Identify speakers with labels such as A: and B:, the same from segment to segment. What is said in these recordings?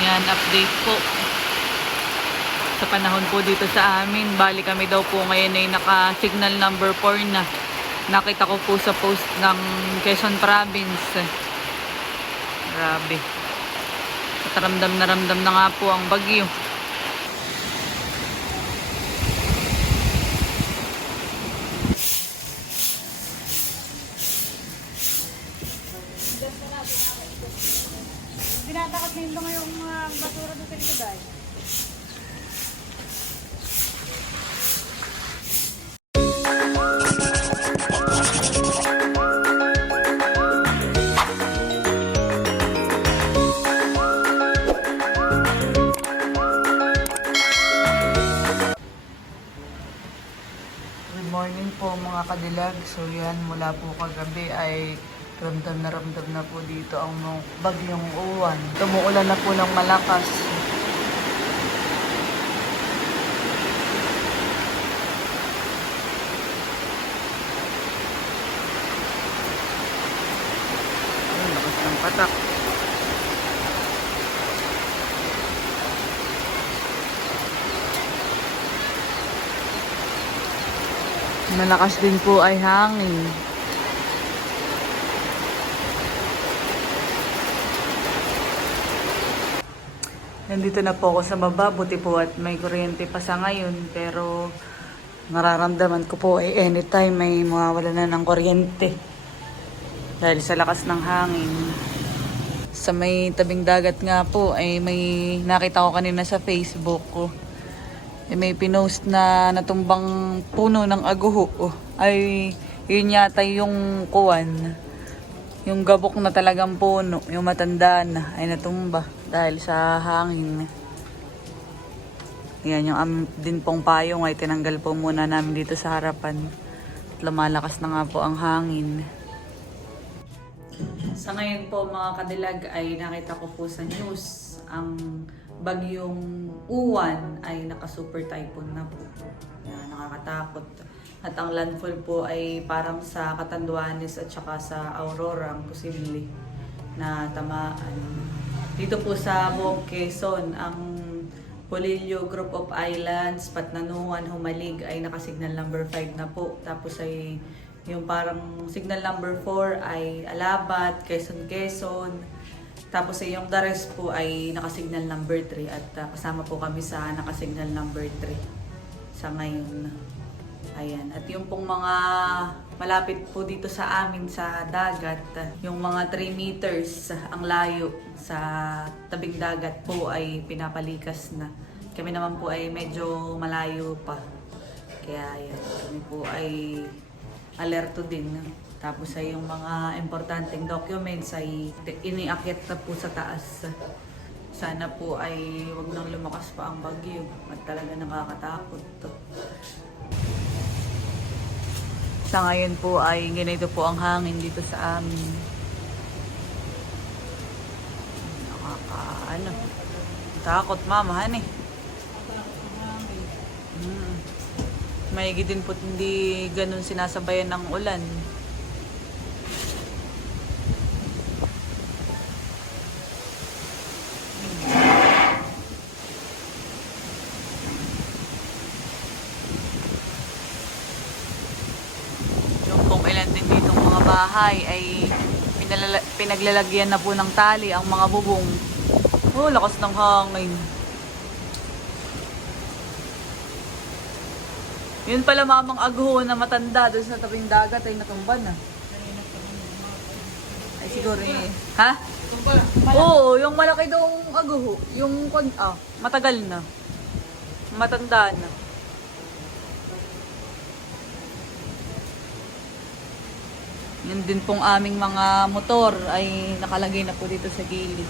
A: Yan, update po. Sa panahon po dito sa amin, bali kami daw po ngayon ay naka-signal number 4 na. Nakita ko po sa post ng Quezon Province. Grabe. At ramdam na ramdam na nga po ang bagyo. Morning po mga kadilag. So yan, mula po kagabi ay ramdam na ramdam na po dito ang bagyong uwan. Tumuulan na po ng malakas. Malakas din po ay hangin. Nandito na po ako sa baba, buti po at may kuryente pa sa ngayon, pero nararamdaman ko po ay anytime may mawawala na ng kuryente. Dahil sa lakas ng hangin. Sa may tabing dagat nga po ay may nakita ko kanina sa Facebook ko. Eh, may pinost na natumbang puno ng aguho. Oh, ay yun yata yung kuwan. Yung gabok na talagang puno, yung matanda na, ay natumba dahil sa hangin. Yan, yung am, din pong payong ay tinanggal po muna namin dito sa harapan. At lumalakas na nga po ang hangin. Sa ngayon po mga kadilag ay nakita ko po sa news ang bagyong uwan ay naka-super typhoon na po. Yan, nakakatakot. At ang landfall po ay parang sa Catanduanes at saka sa Aurora ang posible na tamaan. Dito po sa buong Quezon, ang Polillo Group of Islands, Patnanuan, Humalig ay nakasignal number 5 na po. Tapos ay yung parang signal number 4 ay Alabat, Quezon, Quezon. Tapos ay yung the po ay nakasignal number 3 at uh, kasama po kami sa nakasignal number 3 sa ngayon. Ayan. At yung pong mga malapit po dito sa amin sa dagat, yung mga 3 meters ang layo sa tabing dagat po ay pinapalikas na. Kami naman po ay medyo malayo pa. Kaya ayan, kami po ay alerto din. Tapos ay yung mga importanteng documents ay iniakit na po sa taas. Sana po ay wag nang lumakas pa ang bagyo at talaga nakakatakot to. Sa ngayon po ay ganito po ang hangin dito sa amin. Nakaka ano. Takot mama, han eh. Mm. Maigi din po hindi ganun sinasabayan ng ulan. Yung kung ilan din ditong mga bahay ay pinaglalagyan na po ng tali ang mga bubong. Oh, lakas ng hangin. Yun pala mamang agho na matanda doon sa tabing dagat ay natumba na. Ay siguro eh. Ha? Oo, yung malaki daw ang agho. Yung ah, matagal na. Matanda na. Yun din pong aming mga motor ay nakalagay na po dito sa gilid.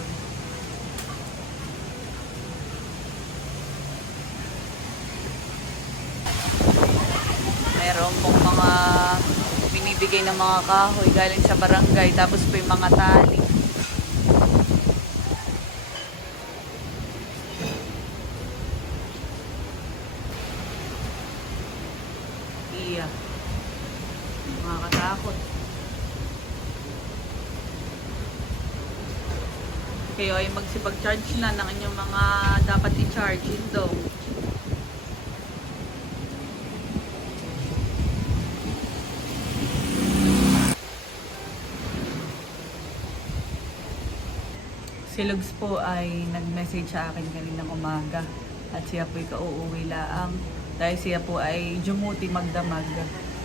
A: Meron pong mga binibigay ng mga kahoy galing sa barangay tapos po yung mga tali. Iya. Nakakatakot. Kayo ay magsipag-charge na ng inyong mga dapat i-charge ito. Si Lugs po ay nag-message sa akin kaninang umaga at siya po ay kauuwi laang dahil siya po ay jumuti magdamag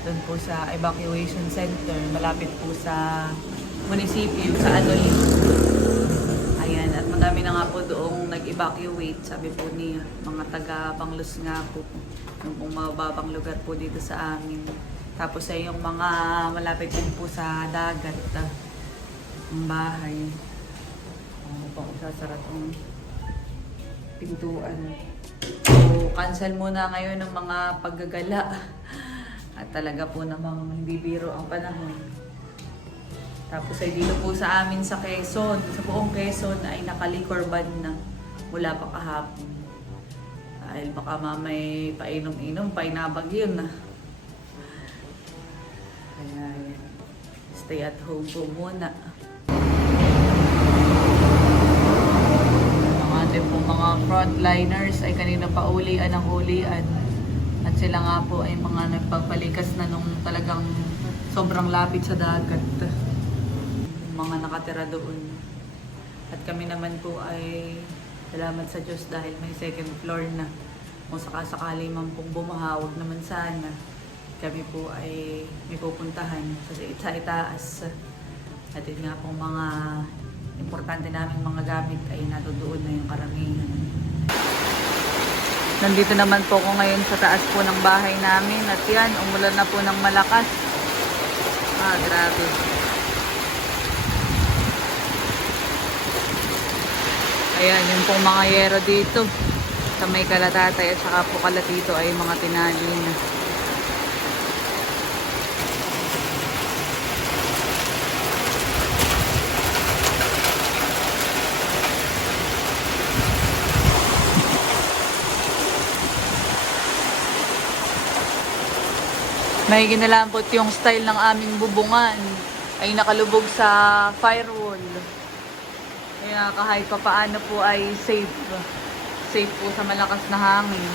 A: doon po sa evacuation center malapit po sa munisipyo sa Anoli. Ayan, at madami na nga po doong nag-evacuate, sabi po ni mga taga Banglos nga po, yung pong lugar po dito sa amin. Tapos ay yung mga malapit din po sa dagat, ah, ang bahay. Ano kung sasara tong pintuan. So, cancel muna ngayon ng mga paggagala. At talaga po namang hindi biro ang panahon. Tapos ay dito po sa amin sa Quezon, sa buong Quezon ay nakaliquor ban na mula pa kahapon. Dahil baka mamay painom-inom, painabag yun na. Kaya yan. stay at home po muna. Ating pong mga frontliners ay kanina pa ulian ang ulian. At sila nga po ay mga nagpapalikas na nung talagang sobrang lapit sa dagat. Mga nakatira doon. At kami naman po ay salamat sa Diyos dahil may second floor na. Kung sakasakali man pong bumaha, huwag naman sana. Kami po ay may pupuntahan sa, sa itaas. At yun nga pong mga importante namin mga gamit ay natudoon na yung karamihan. Nandito naman po ako ngayon sa taas po ng bahay namin at yan, umulan na po ng malakas. Ah, grabe. Ayan, yung pong mga yero dito. Sa may kalatatay at saka po kalatito ay mga tinali na. May ginalambot yung style ng aming bubungan ay nakalubog sa firewall. Kaya kahit pa paano po ay safe. Safe po sa malakas na hangin.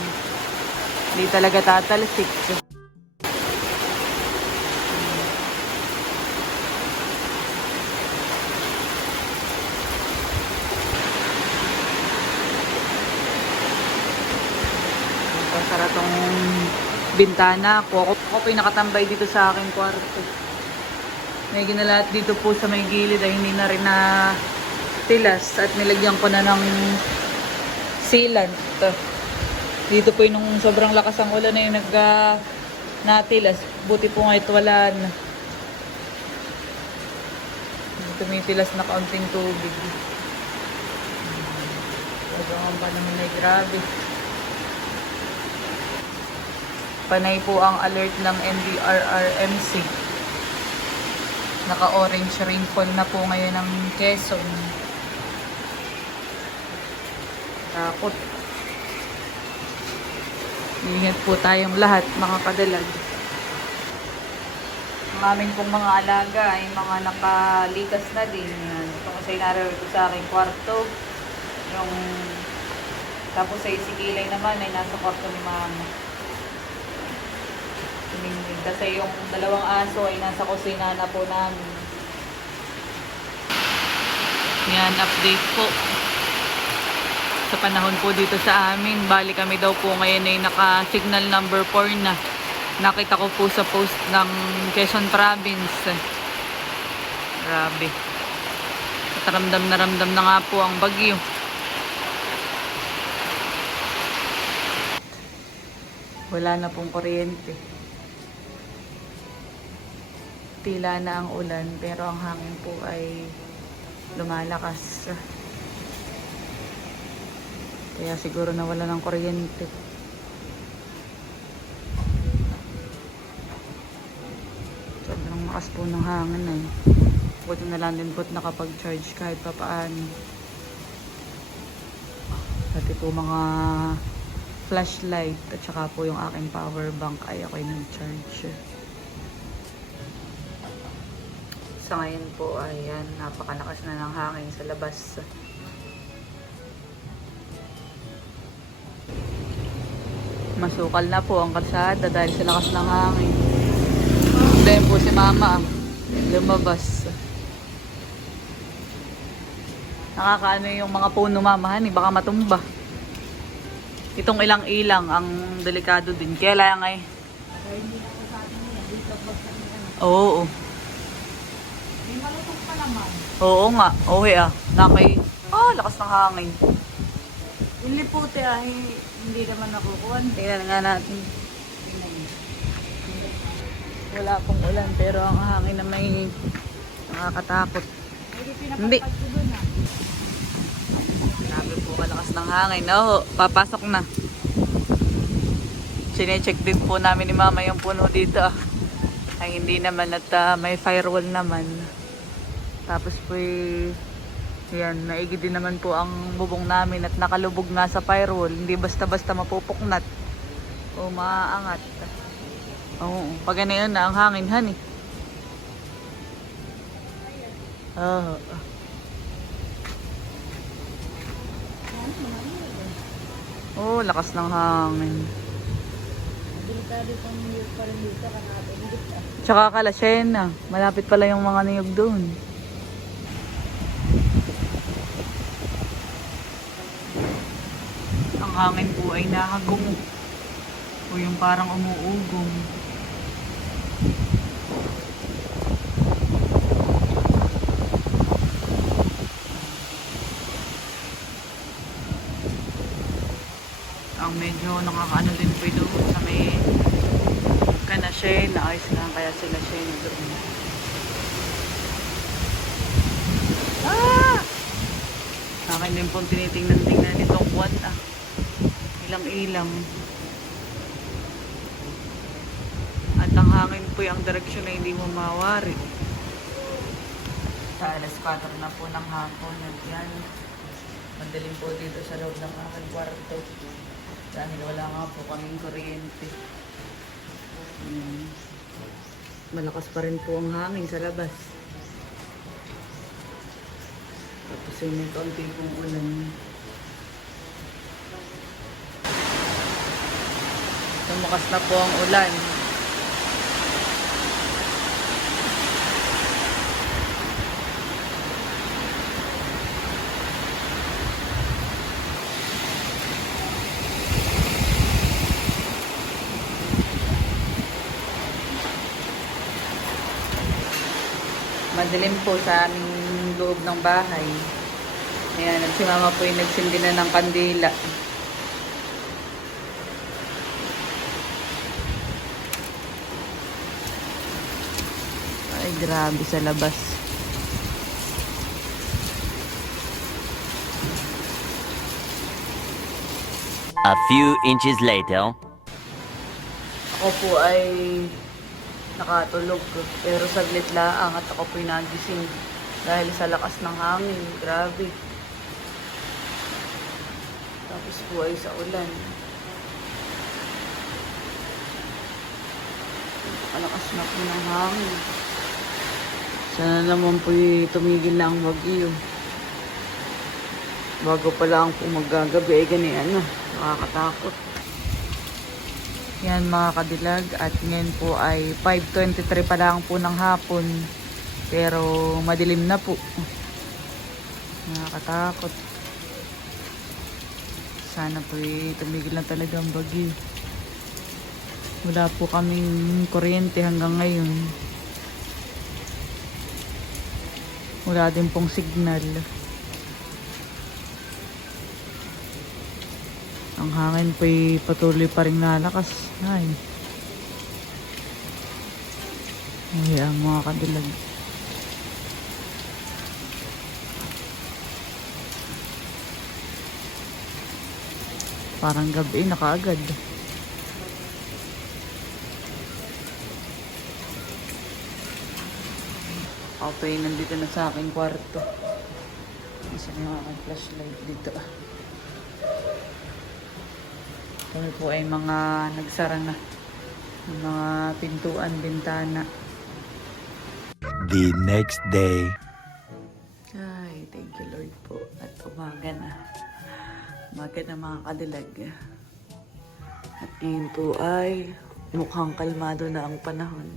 A: Hindi talaga tatalsik. Pasara tong bintana ko. Ako, ako po nakatambay dito sa aking kwarto. May ginalat dito po sa may gilid ay hindi na rin na tilas at nilagyan ko na ng sealant. Dito po yung sobrang lakas ang ulan na yung nag ah, natilas. Buti po ngayon wala na. Dito may tilas na kaunting tubig. Sobrang ang panahon ay grabe. Panay po ang alert ng NDRRMC. Naka-orange rainfall na po ngayon ng Quezon. Takot. Ingat po tayong lahat, mga kadalag. Ang aming pong mga alaga ay mga nakalikas na din. Ito kasi naroon ko sa aking kwarto. Yung tapos ay si Kilay naman ay nasa kwarto ni Mama. Kasi yung dalawang aso ay nasa kusina na po namin. Yan, update po. Sa panahon po dito sa amin, bali kami daw po ngayon ay naka-signal number 4 na. Nakita ko po sa post ng Quezon Province. Grabe. At ramdam na ramdam na nga po ang bagyo. Wala na pong kuryente. Tila na ang ulan pero ang hangin po ay lumalakas. Kaya siguro nawala ng kuryente. Sobrang lakas po ng hangin eh. Buti na lang din po't nakapag-charge kahit pa paano. Pati po mga flashlight at saka po yung aking power bank ay ako'y nag-charge. Sa ngayon po, ayan, napakalakas na ng hangin sa labas. Masukal na po ang kalsada dahil sa lakas ng hangin. Dahil po si mama ah, lumabas. Nakakaano yung mga puno mamahan eh, baka matumba. Itong ilang ilang ang delikado din. Kaya lang ay. Oo.
B: May malutong pa.
A: Oo nga. Oo eh ah. Nakay. Ah, lakas ng hangin.
B: Yung ay hindi naman nakukuha.
A: Tingnan nga natin. Wala pong ulan pero ang hangin na may nakakatakot.
B: Hindi ah.
A: Grabe po kalakas ng hangin. Oo, papasok na. Sinecheck din po namin ni mama yung puno dito. ah. Ay hindi naman at ah, may firewall naman. Tapos po eh, yan, naigi din naman po ang bubong namin at nakalubog nga sa firewall. Hindi basta-basta mapupuknat o maaangat. Oo, pag yun na ang hangin, hani. Oo. Oh, lakas ng hangin.
B: Delikado pang
A: Kalasena. Malapit pala yung mga niyog doon. Hangin po ay nahagong. O yung parang umuugong. Ang medyo nakakaano din po ito sa may kana siya, naayos lang kaya sila siya doon. Ah! Akin din pong tinitingnan-tingnan itong buwan ah. Ilang-ilang. At ang hangin po yung direksyon na hindi mo mawari. Sa alas 4 na po ng hapon at yan. Madaling po dito sa loob ng aking kwarto. Dahil wala nga po kaming kuryente. Mm. Malakas pa rin po ang hangin sa labas. Tapos yung may kaunti pong ulan. Tumakas na po ang ulan. Madilim po sa aming loob ng bahay. Ayan, si mama po yung nagsindi na ng kandila. Ay, grabe sa labas.
C: A few inches later.
A: Ako po ay nakatulog. Pero saglit lang at ako po ay nagising. Dahil sa lakas ng hangin. Grabe. Tapos po ay sa ulan. Malakas na po ng hangin. Sana naman po tumigil na ang bagyo. Bago pa lang po magagabi ay ganyan na. Nakakatakot. Yan mga kadilag at ngayon po ay 5.23 pa lang po ng hapon pero madilim na po nakakatakot sana po tumigil na talaga ang bagyo wala po kaming kuryente hanggang ngayon wala din pong signal Ang hangin po'y patuloy pa rin nalakas. Ay. Ay, ang mga kadilag. Parang gabi na kaagad. Pa yung nandito na sa aking kwarto. Isa na aking flashlight dito. Kami po ay mga nagsara na. Mga pintuan, bintana.
C: The next day.
A: Ay, thank you Lord po. At umaga na. Umaga na mga kadilag. At Ngayon po ay mukhang kalmado na ang panahon.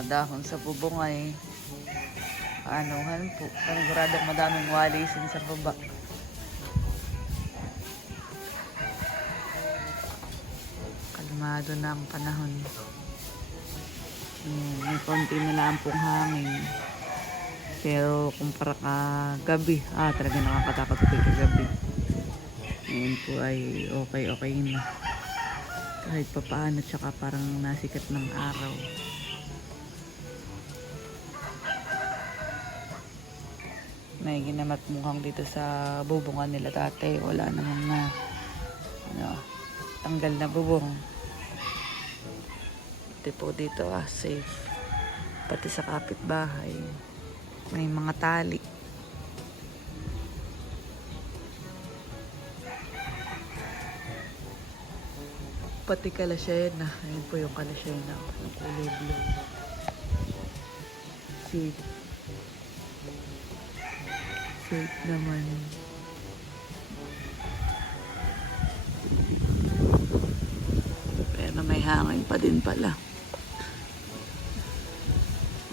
A: Mga dahon sa bubong ay anuhan po. Paniguradong madaming walisin sa baba. Kalmado na ang panahon. Hmm, may konti na lang pong hangin. Pero kumpara ka gabi, ah talaga nakakatakot po yung gabi. Ngayon po ay okay okay na. Kahit pa paano, tsaka parang nasikat ng araw. May ginamat mukhang dito sa bubungan nila dati. Wala naman na ano, tanggal na bubong. Pati po dito ah, safe. Pati sa kapitbahay. May mga tali. Pati kalasyena. Ayun po yung kalasyena. Yung kulay blue. Safe. Safe naman. Pero may hangin pa din pala.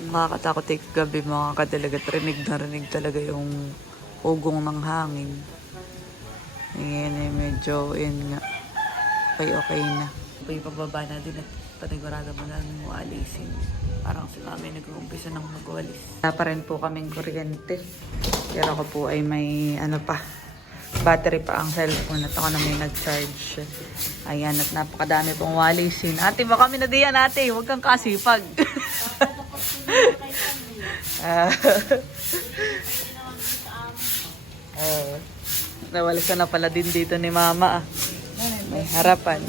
A: Ang Nakakatakot eh gabi mga kadalagat. Rinig na rinig talaga yung ugong ng hangin. Ngayon eh medyo yun nga. Okay okay na. May pababa na din at panigurado mo na mo alisin. Parang si mami nag-uumpisa ng magwalis. Wala pa rin po kaming kuryente. Pero ako po ay may ano pa, battery pa ang cellphone at ako na may nag-charge. Ayan, at napakadami pong walisin. Ate, baka kami na ate. Huwag kang kasipag. Ah. Ah. Nawalisan na pala din dito ni mama ah. May harapan.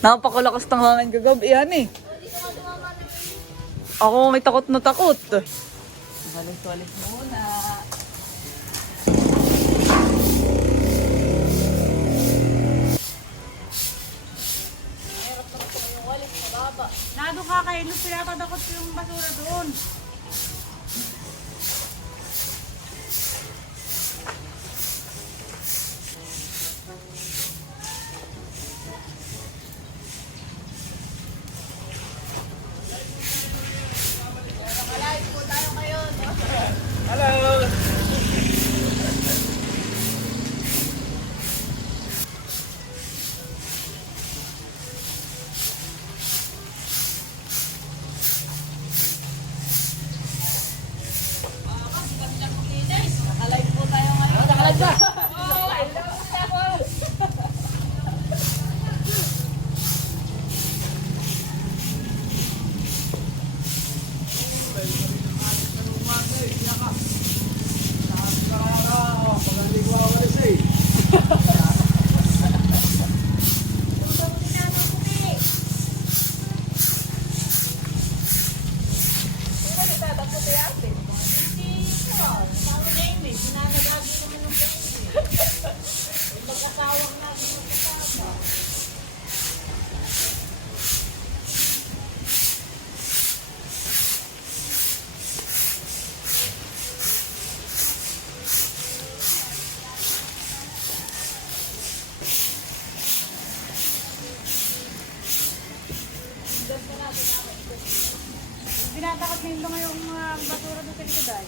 A: Napakalakas ng hangin kagabi yan eh. Ako may takot na takot. Walis-walis muna.
B: Nado ka kay Lu, pinatadakot ko yung basura doon. Pinatadakot niyo doon ngayong mga basura doon sa likod ay.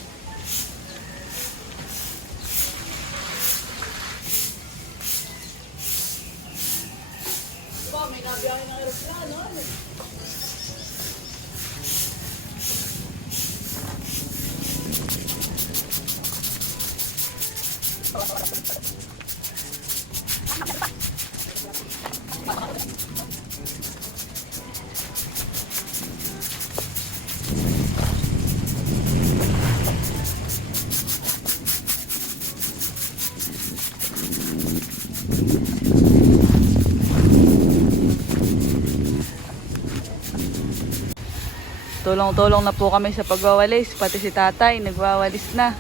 A: Tulong-tulong na po kami sa pagwawalis. Pati si tatay, nagwawalis na.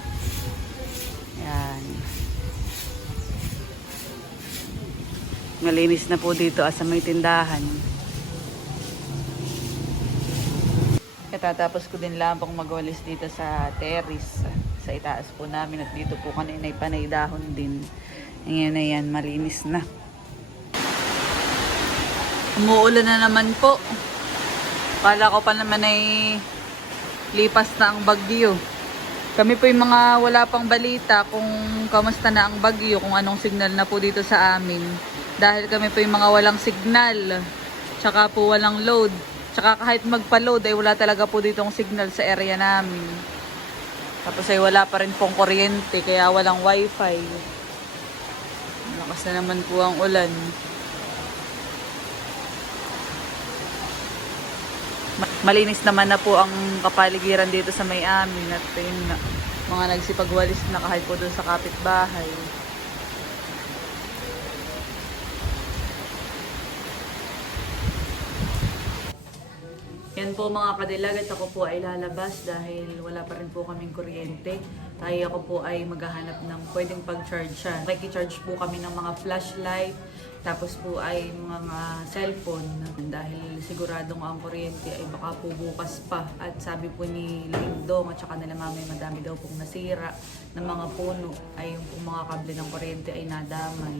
A: Yan. Malinis na po dito as sa may tindahan. Katatapos ko din lang pong magwalis dito sa terrace. Sa itaas po namin at dito po kanina ay dahon din. Ngayon na yan, malinis na. Umuulan na naman po. Kala ko pa naman ay lipas na ang bagyo. Kami po yung mga wala pang balita kung kamusta na ang bagyo, kung anong signal na po dito sa amin. Dahil kami po yung mga walang signal, tsaka po walang load. Tsaka kahit magpa-load ay wala talaga po ditong signal sa area namin. Tapos ay wala pa rin pong kuryente, kaya walang wifi. Malakas na naman po ang ulan. Malinis naman na po ang kapaligiran dito sa may amin mga nagsipagwalis na kahit po doon sa kapitbahay. Yan po mga kadilag at ako po ay lalabas dahil wala pa rin po kaming kuryente. Tayo ako po ay maghahanap ng pwedeng pag-charge siya. Nakikicharge po kami ng mga flashlight, tapos po ay mga cellphone dahil siguradong ang kuryente ay baka po bukas pa. At sabi po ni Lindong at saka nila mamay madami daw pong nasira ng mga puno ay yung pong mga kable ng kuryente ay nadamay.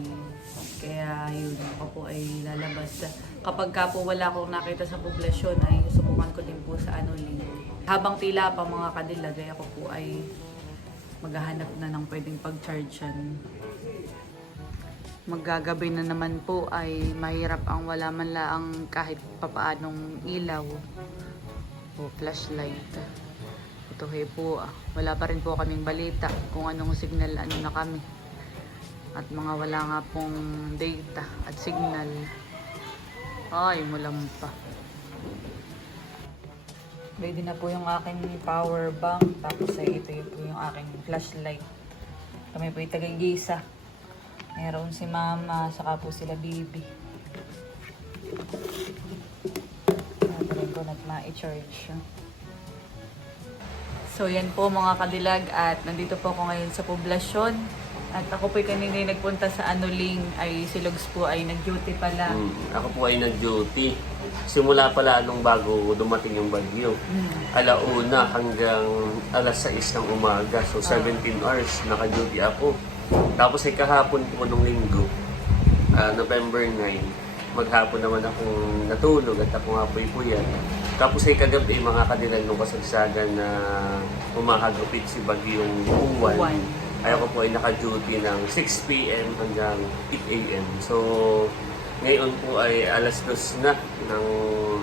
A: Kaya yun, ako po ay lalabas. Kapag ka po wala akong nakita sa poblasyon ay subukan ko din po sa ano link. Habang tila pa mga kadilag ay ako po ay maghahanap na ng pwedeng pag-chargean. Maggagabi na naman po ay mahirap ang wala man laang kahit papaanong ilaw o flashlight. Ito he po, ah, wala pa rin po kaming balita kung anong signal ano na kami. At mga wala nga pong data at signal. Ay, mulam pa. Ready na po yung aking power bank. Tapos ay ito po yung aking flashlight. Kami po yung tagagisa. Meron si mama, saka po sila bibi. Nagaling ko nag ma-charge. So yan po mga kadilag at nandito po ako ngayon sa poblasyon. At ako po kanina nagpunta sa Anuling ay si Logs po ay nag-duty pala.
D: Mm, ako po ay nag-duty. Simula pala nung bago dumating yung bagyo.
A: Mm.
D: Alauna hanggang alas 6 ng umaga. So 17 hours naka-duty ako. Tapos ay kahapon po nung linggo, ah, November 9, maghapon naman akong natulog at ako nga po puyat. Tapos ay kagabi mga kanilang nung kasagsagan na umahagupit si Bagyong Uwan
A: Uwan.
D: ay ako po ay naka-duty ng 6 p.m. hanggang 8 a.m. So, ngayon po ay alas dos na ng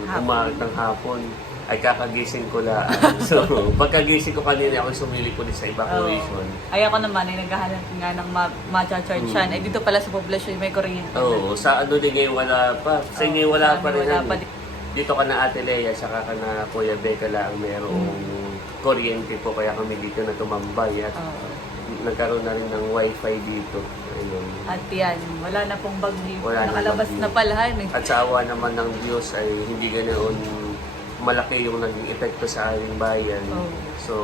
A: Hapon.
D: umaga ng hapon ay kakagising ko lang. so, pagkagising ko kanina ako sumili po din sa evacuation.
A: Ay ako naman ay naghahanap nga ng ma- ma-charge
D: Mm.
A: Ay dito pala sa poblasyon may kuryente.
D: Oo, sa ano din ngayon wala pa. Sa inyo wala
A: sa
D: pa
A: amin
D: rin.
A: wala
D: ano.
A: pa din.
D: Dito ka na Ate Lea, saka ka na Kuya Becca lang merong
A: Mm.
D: kuryente po kaya kami dito na tumambay at
A: Oo.
D: nagkaroon na rin ng wifi dito. Ayun.
A: At yan, wala na pong bagyo.
D: Wala na
A: Nakalabas
D: bagyo.
A: na palahan eh.
D: At sa awa naman ng Diyos ay hindi ganoon malaki yung naging epekto sa aming bayan.
A: Oo.
D: So,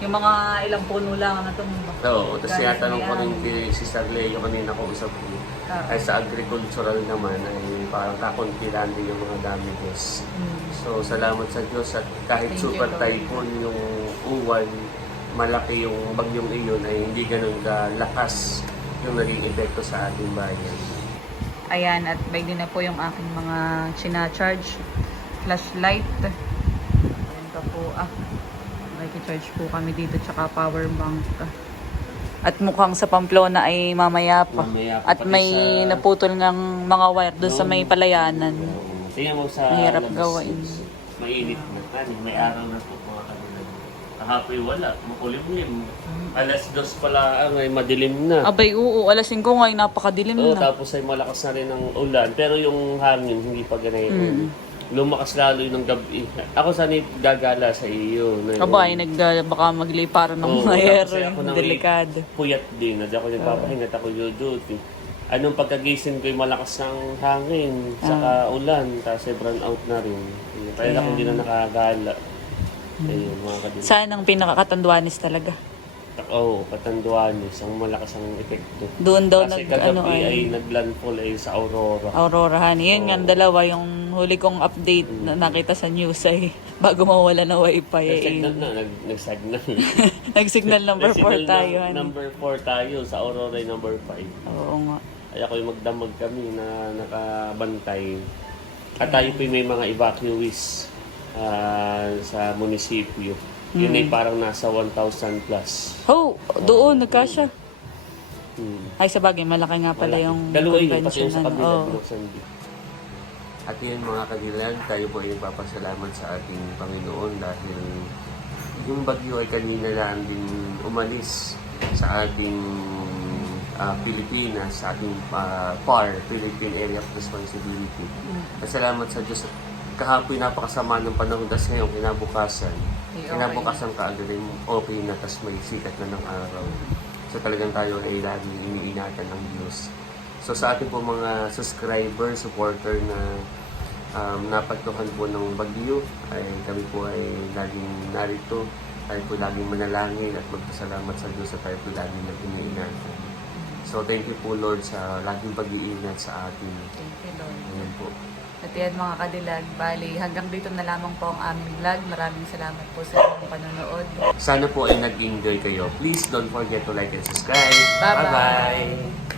A: Yung mga ilang puno lang na tumba.
D: oo. Tapos tinatanong ko rin kay Sister Leo kanina ko usap ko.
A: Ah.
D: Ay sa agricultural naman ay parang kakuntilan din yung mga damages.
A: Mm.
D: So, salamat sa Diyos at kahit
A: Thank you,
D: super
A: Lord.
D: typhoon yung uwan, malaki yung bagyong iyon ay hindi ganun kalakas yung naging epekto sa ating bayan.
A: Ayan, at may din na po yung aking mga china-charge. Flashlight. Ayan pa po ah. May-charge po kami dito tsaka power bank. At mukhang sa Pamplona ay mamaya pa.
D: Mamaya pa,
A: At may
D: sa-
A: naputol ng mga wire doon sa may palayanan.
D: Oo. Tingnan mo sa
A: Mahirap
D: labas,
A: gawain.
D: Mainit na. Ano, may araw na po mga kanila. Kahapoy wala, makulimlim. Alas dos pala ang ay madilim na.
A: Abay, oo. Alas 5 ngayon, napakadilim
D: Oo,
A: na.
D: tapos ay malakas na rin ang ulan. Pero yung hangin, hindi pa ganito.
A: Mm.
D: Lumakas lalo yung gabi. Ako sanay gagala sa iyo. Na
A: Aba, ay nag, baka magliparan ng
D: Oo,
A: mga air.
D: ako nang
A: Delikado.
D: Puyat din. At ako nagpapahinga at ako duty. Anong pagkagising ko malakas ng hangin, saka ulan, tapos ay brown out na rin. Kaya ako hindi na nakagala. Ayun, mga kadil.
A: Saan ang pinakakatanduanis talaga?
D: Oo, oh, Katanduanes, ang malakas ang epekto.
A: Doon daw
D: Kasi
A: nag, ano
D: ay,
A: ay,
D: naglandfall ay sa Aurora.
A: Aurora, honey. Yun nga,
D: Oo.
A: ang dalawa, yung huli kong update na nakita sa news ay Bago mawala na wifi.
D: Nag-signal
A: Eh,
D: na, nag, nag-signal.
A: nag-signal number 4
D: Nag-signal
A: tayo. honey.
D: Number 4 tayo sa Aurora ay number 5.
A: Oo nga.
D: Ay ako'y magdamag kami na nakabantay. At tayo po may mga evacuees ah, sa munisipyo. Yun ay parang nasa 1,000 plus.
A: Oh, doon, nagkasya.
D: Hmm.
A: Ay, sa bagay, malaki nga pala
D: Malaki.
A: yung
D: Dalawa yun, pati
A: convention.
D: yung sa kabila, binuksan din. At yun mga kadilag, tayo po ay nagpapasalamat sa ating Panginoon dahil yung bagyo ay kanina lang din umalis sa ating ah, Pilipinas, sa ating ah, PAR, Philippine Area of Responsibility. At salamat sa Diyos at kahapon napakasama ng panahon, tapos ngayon kinabukasan,
A: Ay, okay.
D: kinabukasan kaagad ay okay na, tapos may sikat na ng araw. So talagang tayo ay laging iniingatan ng Diyos. So sa ating po mga subscriber, supporter na um, napagtukan po ng bagyo, ay kami po ay laging narito. Tayo po laging manalangin at magpasalamat sa Diyos at tayo po laging nag-iniingatan. So thank you po Lord sa laging pag-iingat sa atin.
A: Thank you, Lord.
D: Ayan po.
A: At yan mga kadilag, bali hanggang dito na lamang po ang aming vlog. Maraming salamat po sa inyong panonood.
D: Sana po ay nag-enjoy kayo. Please don't forget to like and subscribe. Bye-bye.